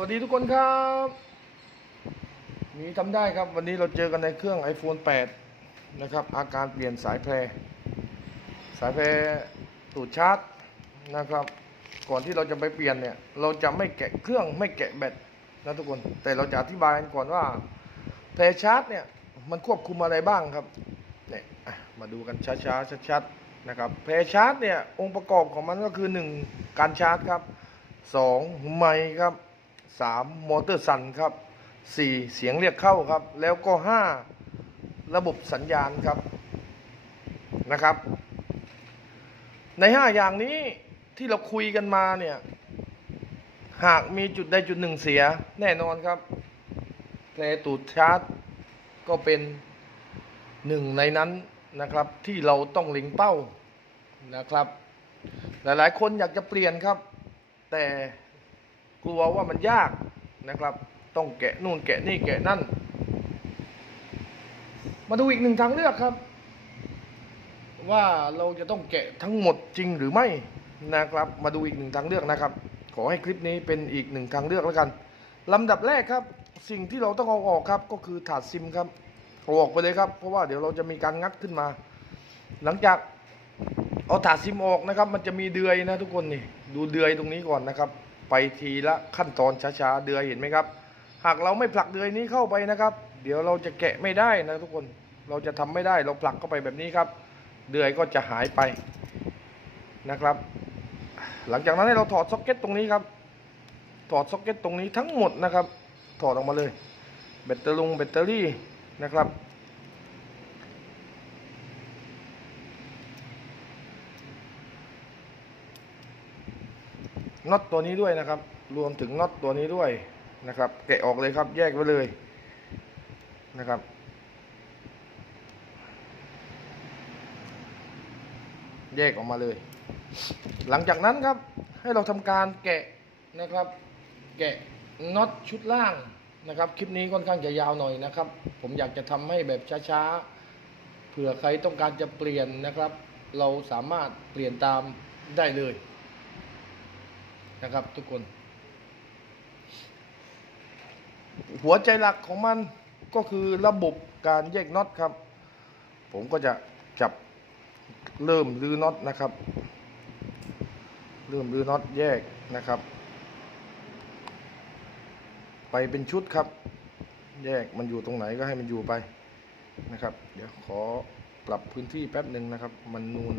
วัสดีทุกคนครับมีทำได้ครับวันนี้เราเจอกันในเครื่อง iPhone 8 นะครับ อาการเปลี่ยนสายแพร สายแพรตูดชาร์จนะครับ ก่อนที่เราจะไปเปลี่ยนเนี่ย เราจะไม่แกะเครื่องไม่แกะแบตนะทุกคน แต่เราจะอธิบายกันก่อนว่า แพรชาร์จเนี่ย มันควบคุมอะไรบ้างครับเนี่ยมาดูกันช้าๆชัดๆนะครับแพรชาร์จเนี่ยองค์ประกอบของมันก็คือ 1 การชาร์จครับสองไมค์ครับ สามมอเตอร์สั่นครับสี่เสียงเรียกเข้าครับ แล้วก็ห้าระบบสัญญาณครับนะครับ ในห้าอย่างนี้ที่เราคุยกันมาเนี่ยหากมีจุดใดจุดหนึ่งเสียแน่นอนครับแพรตูดชาร์จก็เป็นหนึ่งในนั้นนะครับที่เราต้องเล็งเป้านะครับ หลายๆ คนอยากจะเปลี่ยนครับ แต่ กลัวว่ามันยากนะครับ ต้องแกะนู่นแกะนี่แกะนั่น มาดูอีกหนึ่งทางเลือกครับ ว่าเราจะต้องแกะทั้งหมดจริงหรือไม่นะครับ มาดูอีกหนึ่งทางเลือกนะครับ ขอให้คลิปนี้เป็นอีกหนึ่งทางเลือกแล้วกันลำดับแรกครับ สิ่งที่เราต้องเอาออกครับก็คือถาดซิมครับเอาออกไปเลยครับ เพราะว่าเดี๋ยวเราจะมีการงัดขึ้นมา หลังจากเอาถาดซิมออกนะครับ มันจะมีเดือยนะทุกคนนี่ดูเดือยตรงนี้ก่อนนะครับ ไปทีละขั้นตอนช้าๆเดือยเห็นไหมครับ หากเราไม่ผลักเดือยนี้เข้าไปนะครับ เดี๋ยวเราจะแกะไม่ได้นะทุกคนเราจะทำไม่ได้เราผลักเข้าไปแบบนี้ครับ เดือยก็จะหายไปนะครับ หลังจากนั้นให้เราถอดซ็อกเก็ตตรงนี้ครับ ถอดซ็อกเก็ตตรงนี้ทั้งหมดนะครับ ถอดออกมาเลยแบตเตอรี่แบตเตอรี่นะครับ น็อตตัวนี้ด้วยนะครับ รวมถึงน็อตตัวนี้ด้วยนะครับ แกะออกเลยครับ แยกไว้เลยนะครับ แยกออกมาเลย หลังจากนั้นครับให้เราทำการแกะนะครับ แกะน็อตชุดล่างนะครับ คลิปนี้ค่อนข้างจะยาวหน่อยนะครับ ผมอยากจะทำให้แบบช้าๆเผื่อใครต้องการจะเปลี่ยนนะครับ เราสามารถเปลี่ยนตามได้เลย นะครับทุกคน หัวใจหลักของมันก็คือระบบการแยกน็อตครับ ผมก็จะจับเริ่มรื้อน็อตนะครับ เริ่มรื้อน็อตแยกนะครับ ไปเป็นชุดครับ แยกมันอยู่ตรงไหนก็ให้มันอยู่ไปนะครับ เดี๋ยวขอปรับพื้นที่แป๊บหนึ่งนะครับ มันนูน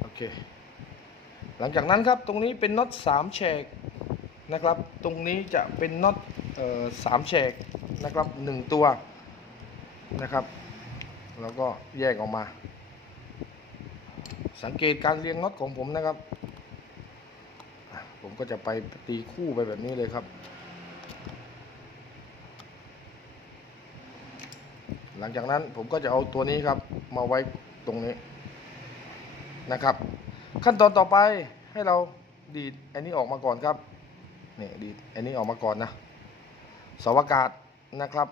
โอ เค หลังจากนั้นครับตรงนี้เป็นน็อตสามแฉกนะครับ ตรงนี้จะเป็นน็อตสามแฉกนะครับหนึ่งตัวนะครับ แล้วก็แยกออกมา สังเกตการเรียงน็อตของผมนะครับ ผมก็จะไปตีคู่ไปแบบนี้เลยครับ หลังจากนั้นผมก็จะเอาตัวนี้ครับมาไว้ตรงนี้ นะครับ ขั้นตอนต่อไปให้เราดีดอันนี้ออกมาก่อนครับนี่ดีดอันนี้ออกมาก่อนนะสาอากาศนะครับ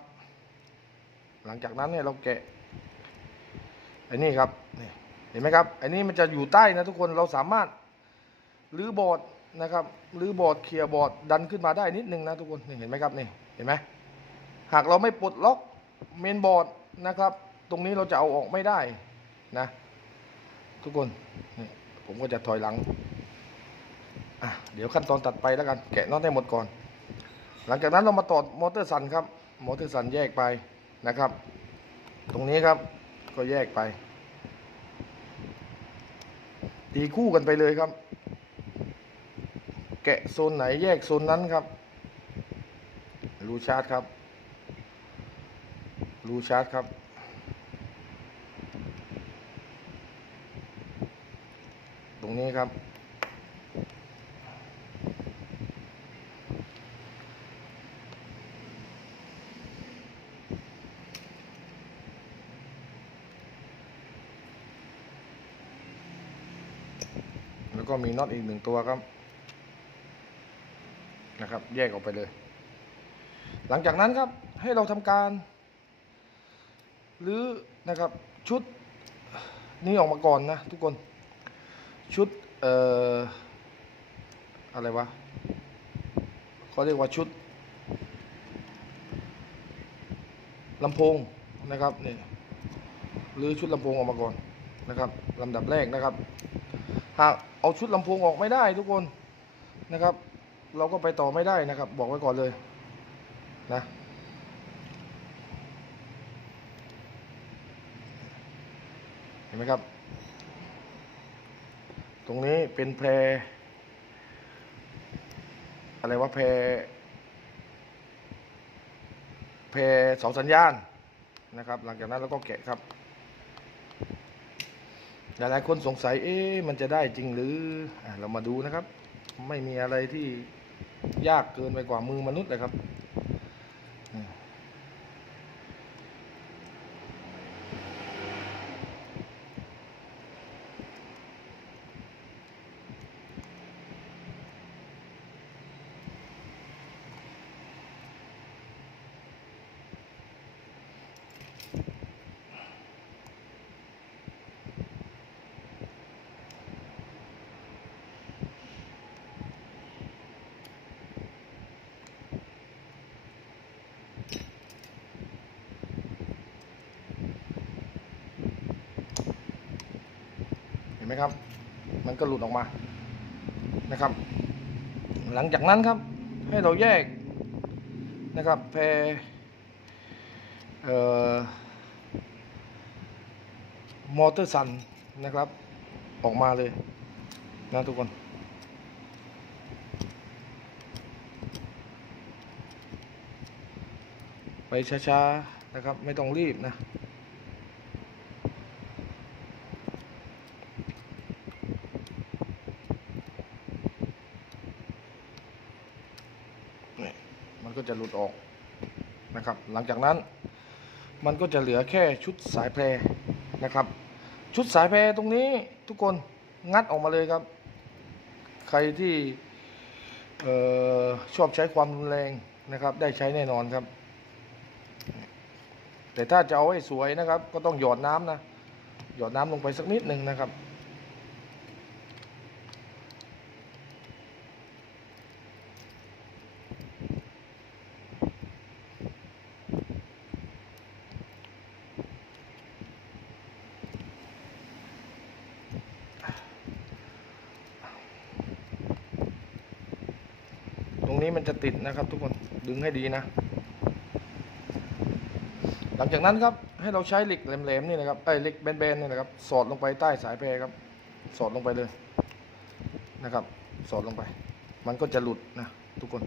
หลังจากนั้นเนี่ยเราแกะอันนี้ครับนี่เห็นไหมครับอันนี้มันจะอยู่ใต้นะทุกคนเราสามารถรื้อบอร์ดนะครับรื้อบอร์ดเคลียร์บอร์ดดันขึ้นมาได้นิดนึงนะทุกคนนี่เห็นไหมครับนี่เห็นไหมหากเราไม่ปลดล็อกเมนบอร์ดนะครับ ตรงนี้เราจะเอาออกไม่ได้นะ ทุกคนผมก็จะถอยหลังอะเดี๋ยวขั้นตอนตัดไปแล้วกันแกะน็อตให้หมดก่อน หลังจากนั้นเรามาต่อมอเตอร์สันครับมอเตอร์สันแยกไปนะครับ ตรงนี้ครับก็แยกไป ตีคู่กันไปเลยครับ แกะโซนไหนแยกโซนนั้นครับรูชาร์จครับรูชาร์จครับ รงนี้ครับ แล้วก็มีน็อตอีกหนึ่งตัวครับ นะครับ แยกออกไปเลย หลังจากนั้นครับให้เราทำการหรือนะครับชุดนี้ออกมาก่อนนะทุกคน ชุดเอ่ออะไรวะเขาเรียกว่าชุดลำโพงนะครับนี่หรือชุดลำโพงออกมาก่อนนะครับลำดับแรกนะครับ หากเอาชุดลำโพงออกไม่ได้ทุกคนนะครับ เราก็ไปต่อไม่ได้นะครับ บอกไว้ก่อนเลยนะเห็นไหมครับ ตรงนี้เป็นแพร อะไรว่าแพร แพรเสาสัญญาณนะครับ หลังจากนั้นเราก็แกะครับหลายๆคนสงสัย เอ๊ะ มันจะได้จริงหรืออเรามาดูนะครับ ไม่มีอะไรที่ยากเกินไปกว่ามือมนุษย์เลยครับ มันก็หลุดออกมานะครับ หลังจากนั้นครับให้เราแยกนะครับแพรเอ่อมอเตอร์ซันนะครับ ออกมาเลยนะทุกคนไปช้าๆนะครับไม่ต้องรีบนะ นี่มันก็จะหลุดออกนะครับ ห ลังจากนั้น มันก็จะเหลือแค่ชุดสายแพรนะครับ ชุดสายแพรตรงนี้ทุกคนงัดออกมาเลยครับ ใครที่อชอบใช้ความรุนแรงนะครับ ได้ใช้แน่นอนครับ แต่ถ้าจะเอาให้สวยนะครับ ก็ต้องหยอดน้ำนะหยอดน้ำลงไปสักนิดหนึ่งนะครับ มันจะติดนะครับ ทุกคนดึงให้ดีนะ หลังจากนั้นครับให้เราใช้เหล็กแหลมๆนี่นะครับไอ้เหล็กแบนๆนี่นะครับ สอดลงไปใต้สายแพรครับ สอดลงไปเลยนะครับ สอดลงไป มันก็จะหลุดนะ ทุกคน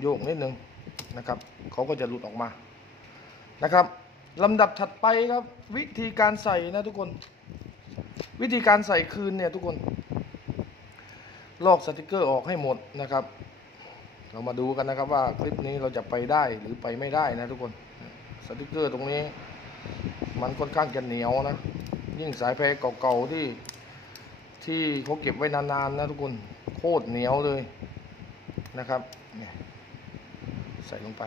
โยกนิดนึงนะครับเขาก็จะหลุดออกมานะครับลำดับถัดไปครับ วิธีการใส่นะทุกคน วิธีการใส่คืนเนี่ยทุกคน ลอกสติกเกอร์ออกให้หมดนะครับ เรามาดูกันนะครับว่าคลิปนี้เราจะไปได้หรือไปไม่ได้นะทุกคนสติกเกอร์ตรงนี้ มันค่อนข้างจะเหนียวนะ ยิ่งสายแพรเก่าๆที่ที่เขาเก็บไว้นานๆนะทุกคนโคตรเหนียวเลยนะครับเนี่ยใส่ลงไป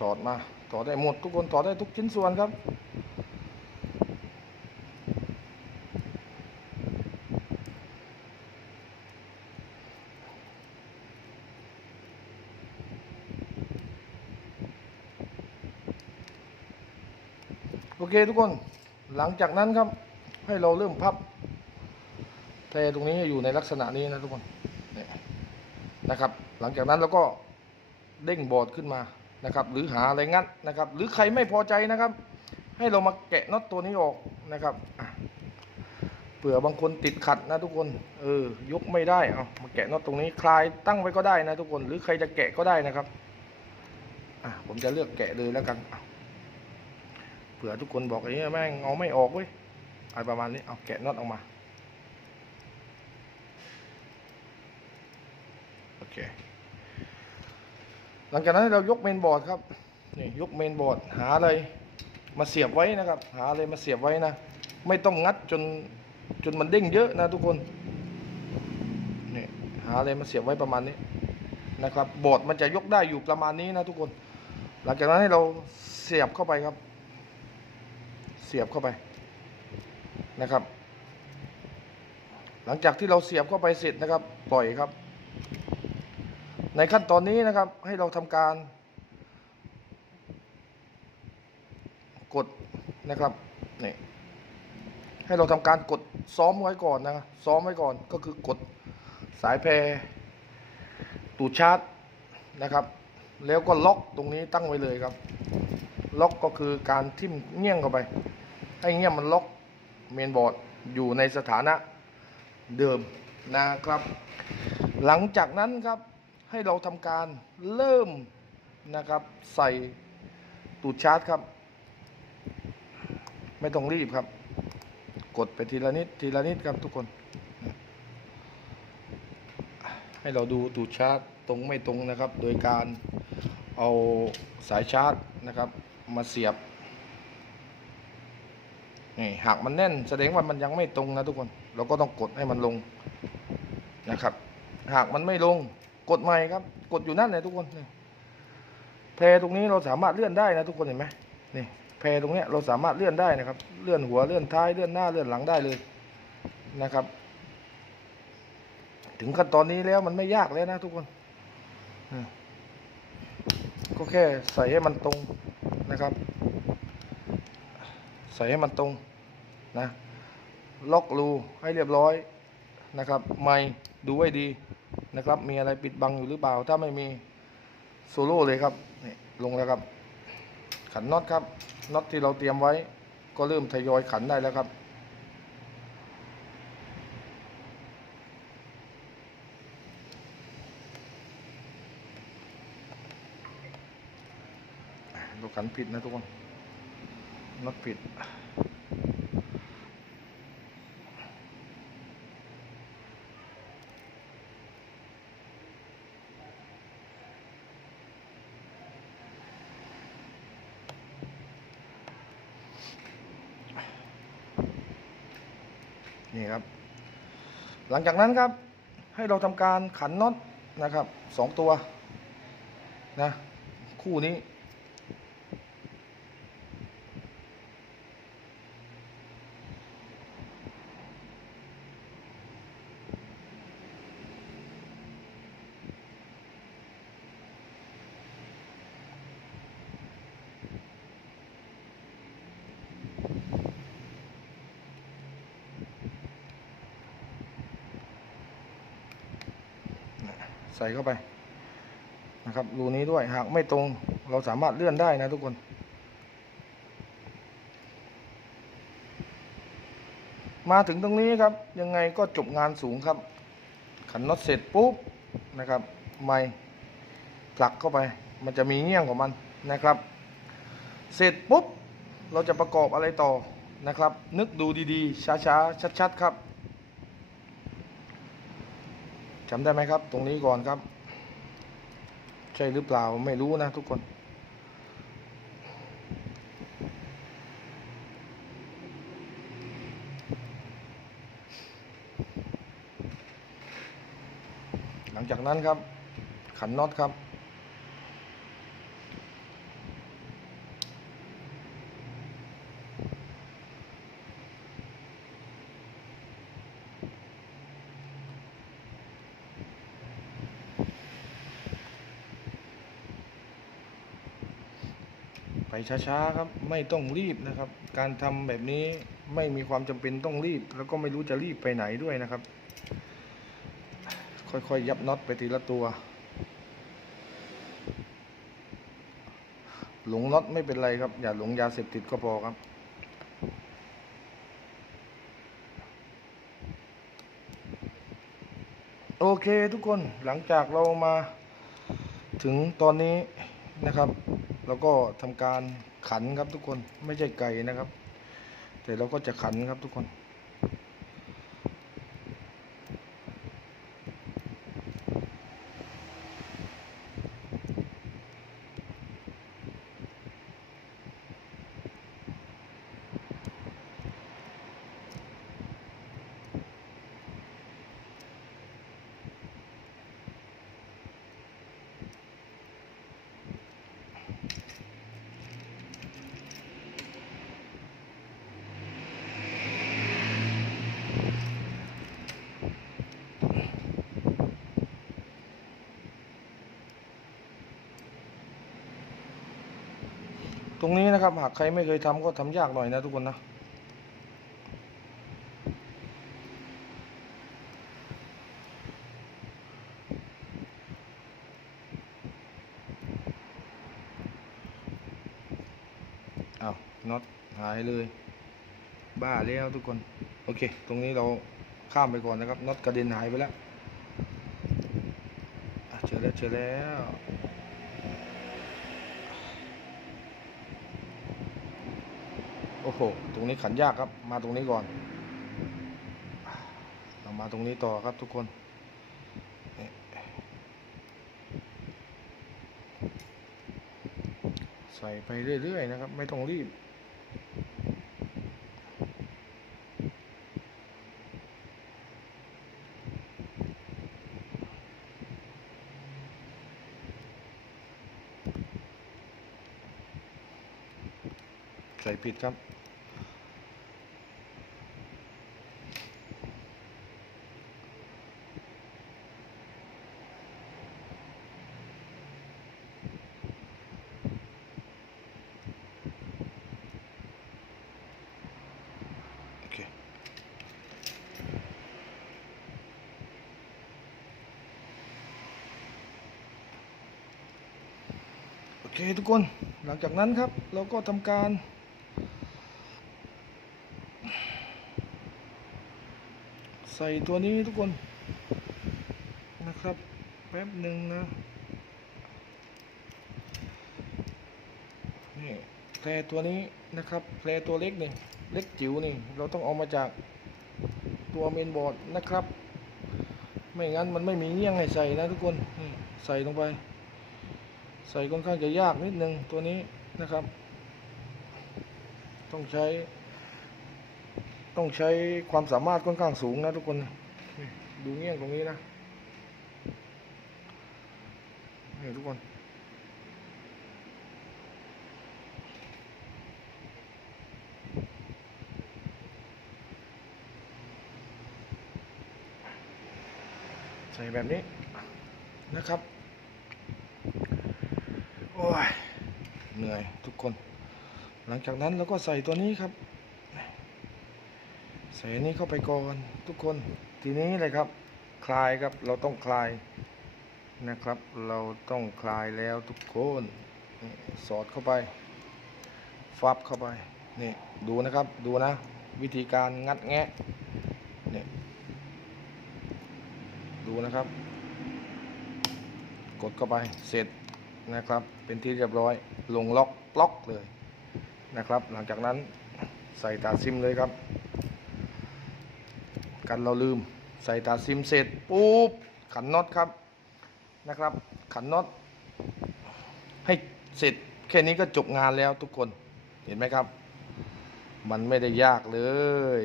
ถอดมา ถอได้หมดทุกคนถอได้ทุกชิ้นส่วนครับโอเคทุกคนหลังจากนั้นครับให้เราเริ่มพับแพรตรงนี้อยู่ในลักษณะนี้นะทุกคนนี่นะครับ หลังจากนั้นเราก็เด้งบอร์ดขึ้นมา นะครับ หรือหาอะไรงัดนนะครับ หรือใครไม่พอใจนะครับ ให้เรามาแกะน็อตตัวนี้ออกนะครับเผื่อบางคนติดขัดนะทุกคนเออยกไม่ได้เอามาแกะน็อตตรงนี้คลายตั้งไว้ก็ได้นะทุกคนหรือใครจะแกะก็ได้นะครับอะผมจะเลือกแกะเลยแล้วกันเผื่อทุกคนบอกไอ้เนี่ยแม่งเอาไม่ออกเว้ยอะไรประมาณนี้เอาแกะน็อตออกมา โอเค หลังจากนั้นเรายกเมนบอร์ดครับนี่ยกเมนบอร์ดหาอะไรมาเสียบไว้นะครับ หาอะไรมาเสียบไว้นะ ไม่ต้องงัดจนจนมันเด้งเยอะนะทุกคนนี่หาอะไรมาเสียบไว้ประมาณนี้นะครับ บอร์ดมันจะยกได้อยู่ประมาณนี้นะทุกคน หลังจากนั้นให้เราเสียบสียบเข้าไปครับ เสียบเข้าไปนะครับ หลังจากที่เราเสียบเข้าไปเสร็จนะครับ ปล่อยครับ ในขั้นตอนนี้นะครับให้เราทำการ กดนะครับนี่ให้เราทำการกดซ้อมไว้ก่อนนะซ้อมไว้ก่อนก็คือกดสายแพรตูดชาร์จนะครับ แล้วก็ล็อกตรงนี้ตั้งไว้เลยครับ ล็อกก็คือการทิ่มเงี้ยงเข้าไปให้เงี้ยมันล็อกเมนบอร์ดอยู่ในสถานะเดิมนะครับ หลังจากนั้นครับ ให้เราทำการเริ่มนะครับใส่ตูดชาร์จครับ ไม่ต้องรีบครับ กดไปทีละนิดทีละนิดครับทุกคน ให้เราดูตูดชาร์จตรงไม่ตรงนะครับ โดยการเอาสายชาร์จนะครับ มาเสียบนี่หากมันแน่นแสดงว่ามันยังไม่ตรงนะทุกคน เราก็ต้องกดให้มันลงนะครับ หากมันไม่ลง กดใหม่ครับ กดอยู่นั่นเลยทุกคนนี่แพรตรงนี้เราสามารถเลื่อนได้นะทุกคนเห็นไหมนี่แพรตรงเนี้ยเราสามารถเลื่อนได้นะครับ เลื่อนหัวเลื่อนท้ายเลื่อนหน้าเลื่อนหลังได้เลยนะครับ ถึงขั้นตอนนี้แล้วมันไม่ยากแล้วนะทุกคนก็แค่ใส่ให้มันตรงนะครับ ใส่ให้มันตรงนะล็อกรูให้เรียบร้อยนะครับ ไม่ดูไว้ดี นะครับ มีอะไรปิดบังอยู่หรือเปล่า ถ้าไม่มีโซโล่เลยครับนี่ลงแล้วครับ ขันน็อตครับน็อตที่เราเตรียมไว้ ก็เริ่มทยอยขันได้แล้วครับเราขันผิดนะทุกคนน็อตผิด นี่ครับ หลังจากนั้นครับให้เราทำการขันน็อตนะครับสองตัวนะคู่นี้ ใส่เข้าไปนะครับรูนี้ด้วยหากไม่ตรงเราสามารถเลื่อนได้นะทุกคน มาถึงตรงนี้ครับยังไงก็จบงานสูงครับ ขันน็อตเสร็จปุ๊บนะครับไม่ผลักเข้าไป มันจะมีเงี้ยงของมันนะครับ เสร็จปุ๊บเราจะประกอบอะไรต่อนะครับ นึกดูดีๆ ช้าๆชัดๆครับ จำได้ไหมครับ ตรงนี้ก่อนครับ ใช่หรือเปล่าไม่รู้นะทุกคน หลังจากนั้นครับขันน็อตครับ ช้าๆครับ ไม่ต้องรีบนะครับ การทำแบบนี้ไม่มีความจำเป็นต้องรีบ แล้วก็ไม่รู้จะรีบไปไหนด้วยนะครับ ค่อยๆยับน็อตไปทีละตัว หลงน็อตไม่เป็นไรครับ อย่าหลงยาเสพติดก็พอครับโอเคทุกคนหลังจากเรามาถึงตอนนี้นะครับ แล้วก็ทำการขันครับทุกคนไม่ใช่ไก่นะครับ แต่เราก็จะขันครับทุกคน ตรงนี้นะครับหากใครไม่เคยทำก็ทำยากหน่อยนะทุกคนนะอ้าวน็อตหายเลย บ้าแล้วทุกคน โอเค ตรงนี้เราข้ามไปก่อนนะครับน็อตกระเด็นหายไปแล้วเจอแล้วเจอแล้ว โอ้โห ตรงนี้ขันยากครับ มาตรงนี้ก่อน เรามาตรงนี้ต่อครับทุกคน ใส่ไปเรื่อย ๆ นะครับ ไม่ต้องรีบใส่ผิดครับ โอเค โอเค ทุกคน หลังจากนั้นครับ เราก็ทำการ ใส่ตัวนี้ทุกคนนะครับ แป๊บหนึ่งนะ นี่แพรตัวนี้นะครับแพรตัวเล็กนี่ เล็กจิ๋วนี่ เราต้องเอามาจากตัวเมนบอร์ดนะครับ ไม่งั้นมันไม่มีเงี้ยงให้ใส่นะทุกคน ใส่ลงไป ใส่ค่อนข้างจะยากนิดนึงตัวนี้นะครับ ต้องใช้ ต้องใช้ความสามารถค่อนข้างสูงนะทุกคนดูเงี้ยงตรงนี้นะนี่ทุกคนใส่แบบนี้นะครับ โอ้ย เหนื่อยทุกคน หลังจากนั้นเราก็ใส่ตัวนี้ครับ ใส่นี้เข้าไปก่อนทุกคน ทีนี้เลยครับ คลายครับ เราต้องคลายนะครับ เราต้องคลายแล้วทุกคนสอดเข้าไปฟับเข้าไปนี่ดูนะครับดูนะ วิธีการงัดแงะนี่ดูนะครับ กดเข้าไปเสร็จ นะครับ เป็นที่เรียบร้อย ลงล็อกปล็อกเลยนะครับ หลังจากนั้นใส่ตาซิมเลยครับ กันเราลืม ใส่ตาซิมเสร็จปุ๊บขันน็อตครับนะครับ ขันน็อตให้เสร็จแค่นี้ก็จบงานแล้วทุกคนเห็นไหมครับ มันไม่ได้ยากเลย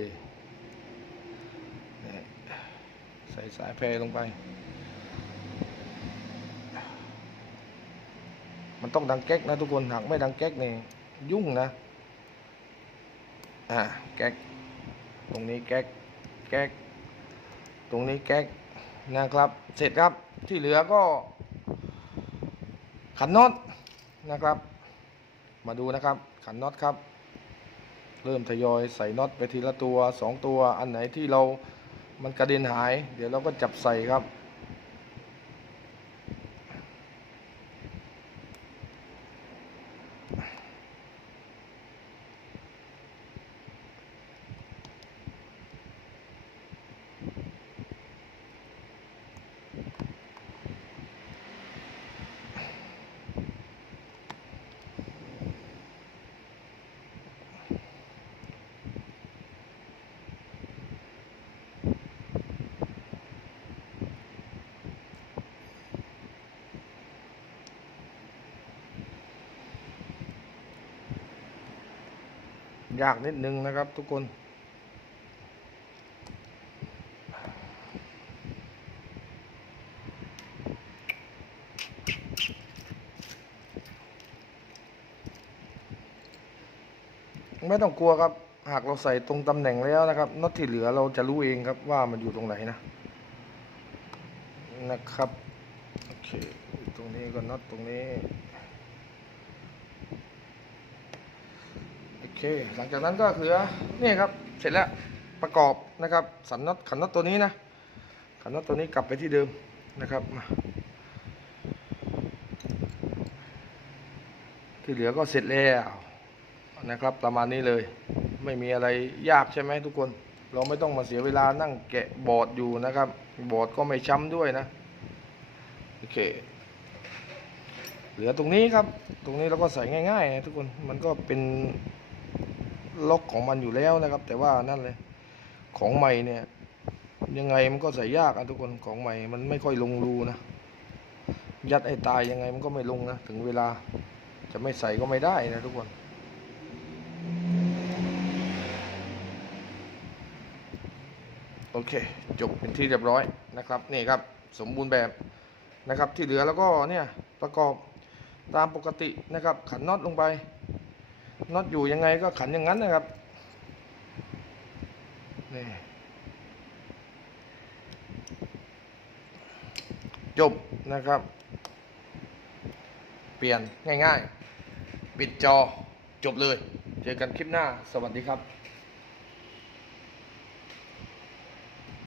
ใส่สายแพรลงไป มันต้องดังแก๊กนะทุกคนหากไม่ดังแก๊กนี่ยุ่งนะอ่าแก๊กตรงนี้แก๊กแก๊กตรงนี้แก๊กนะครับ เสร็จครับที่เหลือก็ ขันน็อตนะครับ มาดูนะครับ ขันน็อตครับ เริ่มทยอยใส่น็อตไปทีละตัวสองตัวอันไหนที่เรามันกระเด็นหาย เดี๋ยวเราก็จับใส่ครับ ยากนิดนึงนะครับทุกคนไม่ต้องกลัวครับ หากเราใส่ตรงตำแหน่งแล้วนะครับน็อตที่เหลือเราจะรู้เองครับว่ามันอยู่ตรงไหนนะนะครับ โอเค ตรงนี้ก็น็อตตรงนี้ เค หลังจากนั้นก็เหลือนี่ครับ เสร็จแล้วประกอบนะครับ สันน็อตขันน็อตตัวนี้นะ ขันน็อตตัวนี้กลับไปที่เดิมนะครับมาที่เหลือก็เสร็จแล้วนะครับ ประมาณนี้เลย ไม่มีอะไรยากใช่ไหมทุกคน เราไม่ต้องมาเสียเวลานั่งแกะบอร์ดอยู่นะครับ บอร์ดก็ไม่ช้ำด้วยนะ โอเคเหลือตรงนี้ครับ ตรงนี้เราก็ใส่ง่ายๆนะทุกคน มันก็เป็น ล็อกของมันอยู่แล้วนะครับ แต่ว่านั่นเลยของใหม่เนี่ย ยังไงมันก็ใส่ยากอะทุกคนของใหม่มันไม่ค่อยลงรูนะยัดไอ้ตายยังไงมันก็ไม่ลงนะถึงเวลาจะไม่ใส่ก็ไม่ได้นะทุกคนโอเค จบเป็นที่เรียบร้อยนะครับนี่ครับสมบูรณ์แบบนะครับที่เหลือแล้วก็เนี่ยประกอบตามปกตินะครับขันน็อตลงไป น็อตอยู่ยังไงก็ขันอย่างนั้นนะครับนี่จบนะครับ เปลี่ยนง่ายๆ ปิดจอจบเลย เจอกันคลิปหน้า สวัสดีครับ